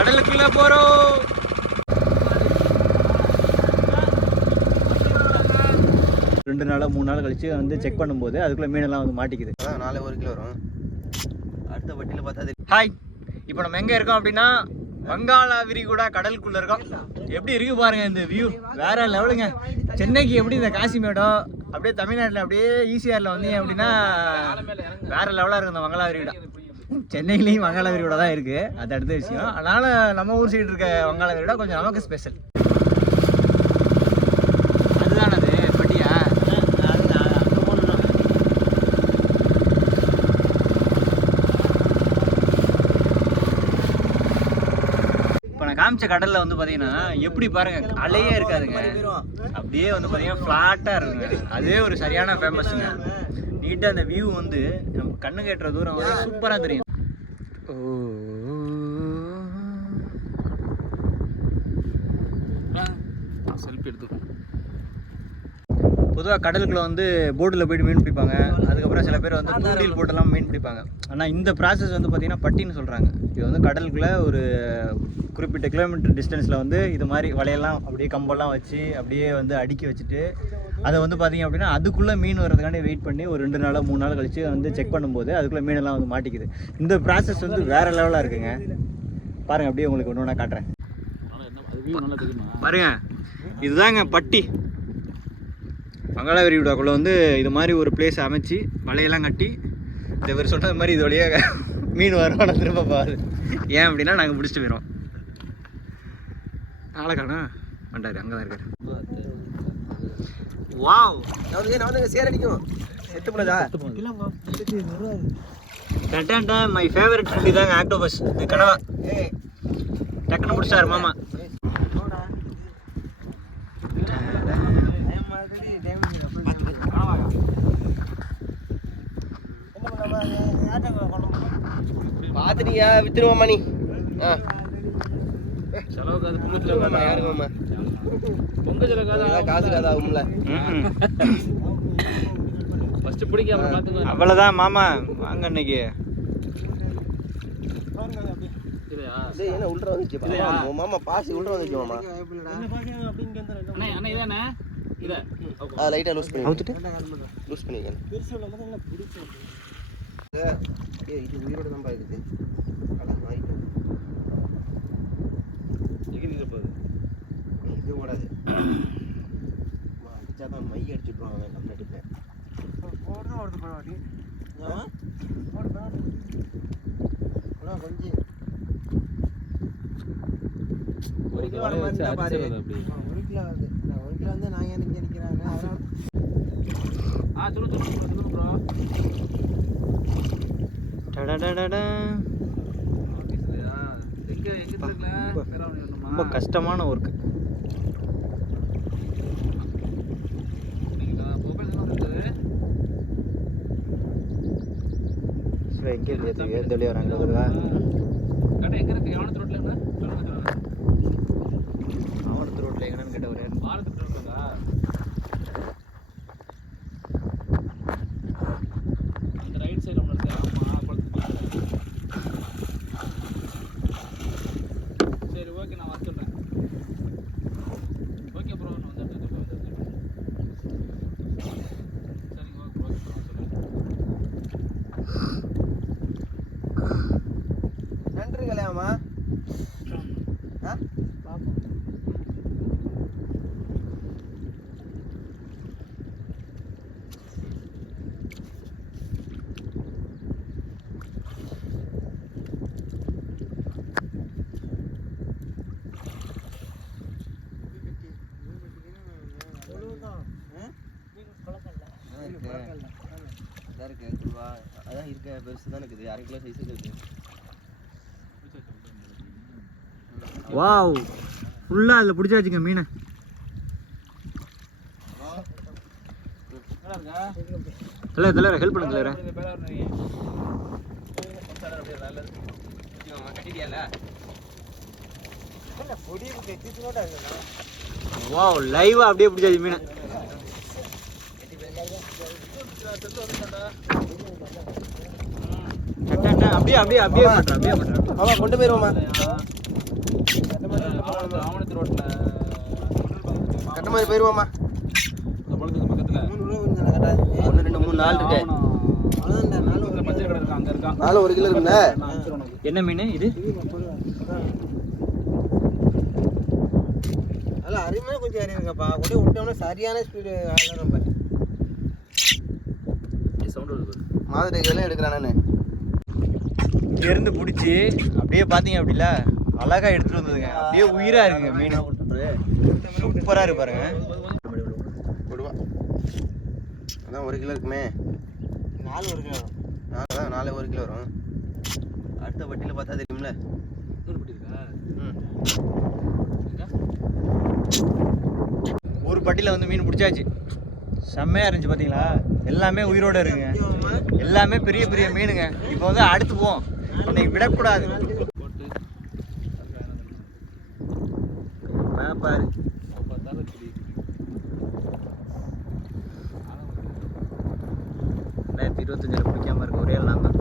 கடலுக்குள்ள போறோம். ரெண்டு நாளோ 3 நாள் கழிச்சு வந்து செக் பண்ணும்போது அதுக்குள்ள மீனெல்லாம் வந்து மாட்டிக்குது. அதான் 4 கிலோ வரும். அடுத்த வட்டியில் பார்த்தா. ஹாய், இப்போ நம்ம எங்கே இருக்கோம் அப்படின்னா வங்காள விரிகுடா கடலுக்குள்ள இருக்கோம். எப்படி இருக்கு பாருங்க இந்த வியூ, வேற லெவலுங்க. சென்னைக்கு எப்படி இந்த காசிமேடம் அப்படியே தமிழ்நாட்டில் அப்படியே ஈசிஆரில் வந்தீங்க அப்படின்னா வேற லெவலாக இருக்கும் இந்த வங்காள விரிகுடா. சென்னையிலையும் வங்காள விரிகுடா தான் இருக்குது, அது அடுத்த விஷயம். அதனால் நம்ம ஊர் சைடு இருக்க வங்காள விரிகுடா கொஞ்சம் நமக்கு ஸ்பெஷல். அதுதான் அது பட்டியா? இப்போ நான் காமிச்ச கடலில் வந்து பார்த்தீங்கன்னா எப்படி பாருங்க, அலையே இருக்காதுங்க. அப்படியே வந்து பார்த்தீங்கன்னா ஃப்ளாட்டாக இருக்குங்க. அதுவே ஒரு சரியான ஃபேமஸுங்க. நீட்டாக அந்த வியூ வந்து நம்ம கண்ணு கேட்டுற தூரம் வந்து சூப்பராக தெரியும். செல்ஃபி எடுத்துக்கோம். பொதுவாக கடலுக்குள்ள வந்து போட்டில் போய்ட்டு மீன் பிடிப்பாங்க. அதுக்கப்புறம் சில பேர் வந்து தூண்டில் போட்டெல்லாம் மீன் பிடிப்பாங்க. ஆனால் இந்த ப்ராசஸ் வந்து பார்த்திங்கன்னா பட்டின்னு சொல்கிறாங்க. இது வந்து கடலுக்குள்ளே ஒரு குறிப்பிட்ட கிலோமீட்டர் டிஸ்டன்ஸில் வந்து இது மாதிரி வலையெல்லாம் அப்படியே கம்பெல்லாம் வச்சு அப்படியே வந்து அடுக்கி வச்சுட்டு அதை வந்து பார்த்திங்க அப்படின்னா அதுக்குள்ளே மீன் வர்றதுக்காண்டி வெயிட் பண்ணி ஒரு 2 நாளோ 3 நாள் கழிச்சு வந்து செக் பண்ணும்போது அதுக்குள்ளே மீனெல்லாம் வந்து மாட்டிக்குது. இந்த ப்ராசஸ் வந்து வேறு லெவலாக இருக்குங்க. பாருங்கள், அப்படியே உங்களுக்கு ஒன்று ஒன்றா காட்டுறேன் பாருங்க. இதுதாங்க பட்டி. வங்காள விரிகுடாக்குள்ளே வந்து இது மாதிரி ஒரு பிளேஸ் அமைச்சு வலையெல்லாம் கட்டி இந்த பேர் சொன்னது மாதிரி இது வழியாக மீன் வரோம் திரும்ப பாரு. ஏன் அப்படின்னா நாங்கள் பிடிச்சிட்டு போயிடுவோம். நாளைக்கானா வண்டாரு, அங்கே தான் இருக்காரு. வாவ், சேரடிக்கும் செத்து போனதா? மை ஃபேவரட் ஃபுட் இதாங்க ஆக்டோபஸ். இது கனவா டக்குன்னு பிடிச்சாரு மாமா. பாத்துட்டியா? வித்துருவாமா நீ? செலவுக்கு அது பொங்கல் யாருக்குமாமா? பொங்கல் செலவுக்கு காசு காதா ஆகும்ல. ஃபர்ஸ்ட் பிடிக்க அப்புறம் பாத்துக்கலாம். அவ்வளவுதான் மாமா, வாங்க இன்னைக்கு. என்ன உள்ள வந்துச்சு மாமா? பாசி உள்ள வந்துச்சு மாமா. அண்ணா இதானே இத லைட்டா லூஸ் பண்ணி அவுத்துட்டு லூஸ் பண்ணிங்க. இது உயிரோட தான் இருக்குது. கலர் மாறிட்டு இது ஓடாது. அடிச்சாதான் மை அடிச்சுட்ருவாங்க கம்ப்ளீட்டுக்கு. கொஞ்சம் ஒரு கிலோ வந்து நான் எனக்கு நினைக்கிறாங்க. ரொம்ப கஷ்டமான ஒர்க்கு. எங்கே வெளியே வராங்க? ஆவணத்து ரோட்ல எங்கன்னு கேட்ட ஒரு அந்த ரைட் சைடு ஒன்று இருக்கு. சரி ஓகே, நான் வர சொல்கிறேன். ஓகே ப்ரோ, நான் வந்து சரிங்க ஓகே ப்ரோ, நான் சொல்கிறேன். நன்றி கல்யாணமா. பார்ப்போம். அதான் இருக்க பெருசு தான் இருக்குது. 1/2 கிலோ சைஸ் இருக்குது. வாவ், ஃபுல்லாக அதில் பிடிச்சாச்சுங்க மீனை. தலைவர ஹெல்ப் பண்ணு தலைவர. வாவ், லைவா அப்படியே பிடிச்சாச்சு மீனை. அப்படியே அப்படியே அப்படியே பண்றேன், அப்படியே பண்றேன். ஆமா, கொண்டு போயிருவோமா? ஆவணத்து ரோட்ல கட்ட மாதிரி போயிருவோமா? இந்த பழத்துக்கு பக்கத்துல 1 2 3 4 இருக்கு. பக்கத்துல பச்சை கடை இருக்கு, அங்க இருக்கான். 4 1 கிலோ இருக்குல்ல? நான் அனுப்பிச்சிடுறேன் உனக்கு. என்ன மீன் இது? அதில் அருமையாக கொஞ்சம் அறியிருக்கப்பா. கூட விட்டோம்னா சரியான ஸ்பீடு ஆகலாம். சவுண்ட் வருது. மாதிரி இதெல்லாம் எடுக்கிறானே. இங்கேருந்து பிடிச்சி அப்படியே பார்த்தீங்க அப்படில அழகாக எடுத்துகிட்டு வந்ததுங்க. அப்படியே உயிராக இருக்குங்க மீன். சூப்பராக இருக்கு பாருங்க. விடுவா. அதான் 1 கிலோ இருக்குமே. 4 1 கிலோ. அதான் 4 1 கிலோ வரும். அடுத்த வட்டியில் பார்த்தா தெரியும்ல. ஒரு பட்டியில் வந்து மீன் பிடிச்சாச்சு. செம்மையாக இருந்துச்சு பார்த்தீங்களா? எல்லாமே உயிரோட இருக்குங்க. எல்லாமே பெரிய பெரிய மீனுங்க. இப்போ வந்து அடுத்து போவோம். இன்னைக்கு விடக்கூடாது. பாரு 2025 பிடிக்காம இருக்க ஒரே நான் தான்.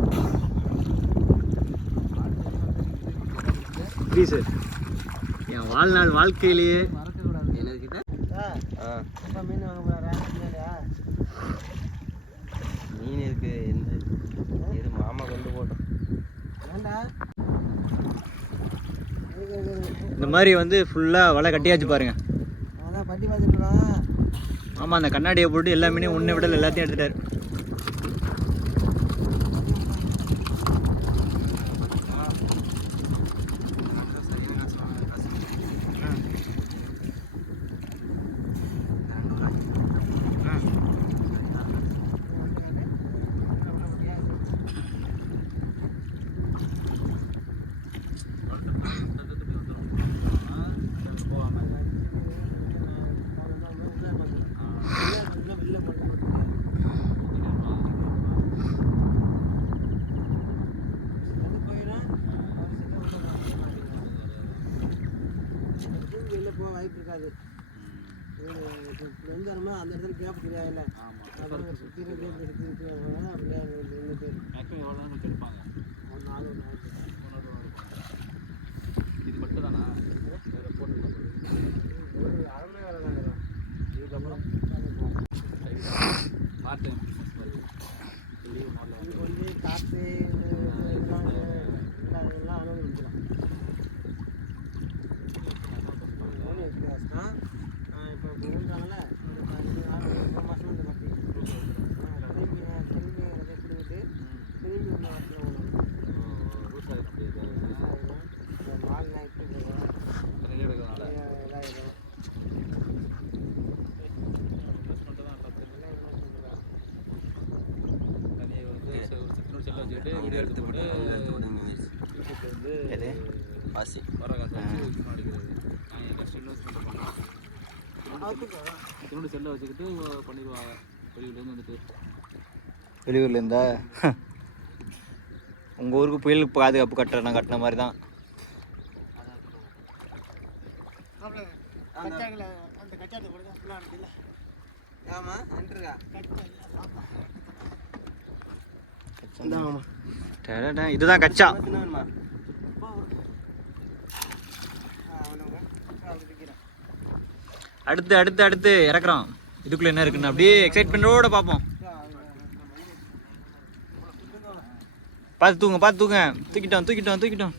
சார் என் வாழ்நாள் வாழ்க்கையிலேயே மீன் வாங்க போகிறா மீன் இருக்கு. எது மாமா கொண்டு போட்டோம். ஏண்டா இந்த மாதிரி வந்து ஃபுல்லாக வலை கட்டியாச்சு பாருங்க. அதான் பட்டி பார்த்துட்டுருக்கோம். ஆமாம், அந்த கண்ணாடியை போட்டு எல்லா மீனையும் ஒன்று விடல் எல்லாத்தையும் எடுத்துட்டாரு. வெளில போக வாய்ப்பு இருக்காது. எந்த இடமா அந்த இடத்துல கேப் தெரியாதுல்ல. சுற்றி அப்படியே இது மட்டும் தானா? அரை வேலை தான் இருக்கும். இதுக்கப்புறம் பார்த்து லீவு மாடல கொஞ்சம் காற்று இதெல்லாம் அனுபவிக்கலாம். வித்தியாசம் இப்போ போகிறாங்கள 2 மாதம் இந்த பட்டி திரும்பி அதை பிடிக்கிட்டு திரும்பி ஒன்று வாரத்தில் மால் நைட்டு எடுக்கிறதுனால இதாகிடும். தனியாக வந்து ஒரு செல்லை வச்சுக்கிட்டு வீடியோ எடுத்து போட்டு வந்து எது பாசி வர காசு வச்சு அடிக்கிறது. நான் என் கஷ்டம் என்னோட செல்லை வச்சுக்கிட்டு பண்ணிடுவாங்க. வெளியூர்லேருந்து வந்துட்டு வெளியூரில் இருந்தா உங்கள் ஊருக்கு புயல் பாதுகாப்பு கட்டுறேன் கட்டின மாதிரி தான். அந்த கச்சாத்தை கொடுத்தா ஃபுல்லாக இருக்குல்ல. ஆமாம் நன்றிக்கா. இதுதான் கச்சா. அடுத்து அடுத்து அடுத்து இறக்குறோம். இதுக்குள்ள என்ன இருக்குன்னு அப்படியே எக்ஸைட்மெண்டோட பார்ப்போம். பார்த்து தூங்க. தூக்கிட்டோம்.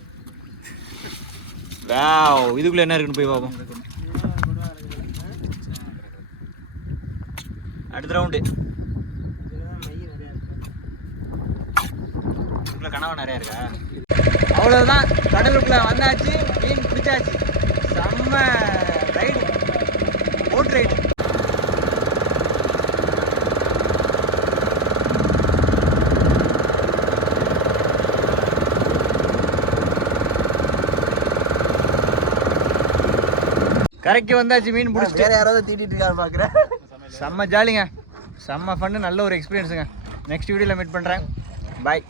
வாவ், இதுக்குள்ள என்ன இருக்குன்னு போய் பார்ப்போம். அடுத்த ரவுண்டு. இதுக்குள்ள கனவா நிறையா இருக்கா? அவ்வளோதான், கடலுக்குள்ள வந்தாச்சு, மீன் பிடிச்சாச்சு. செம்ம ரைடு, போட் ரைடு. கரைக்கு வந்தாச்சு, மீன் பிடிச்சிட்டு. வேற யாராவது தீட்டிட்டு இருக்காரு பார்க்குறேன். செம்ம ஜாலிங்க, செம்ம ஃபன்னு, நல்ல ஒரு எக்ஸ்பீரியன்ஸுங்க. நெக்ஸ்ட் வீடியோவில் மீட் பண்ணுறேன். பாய்.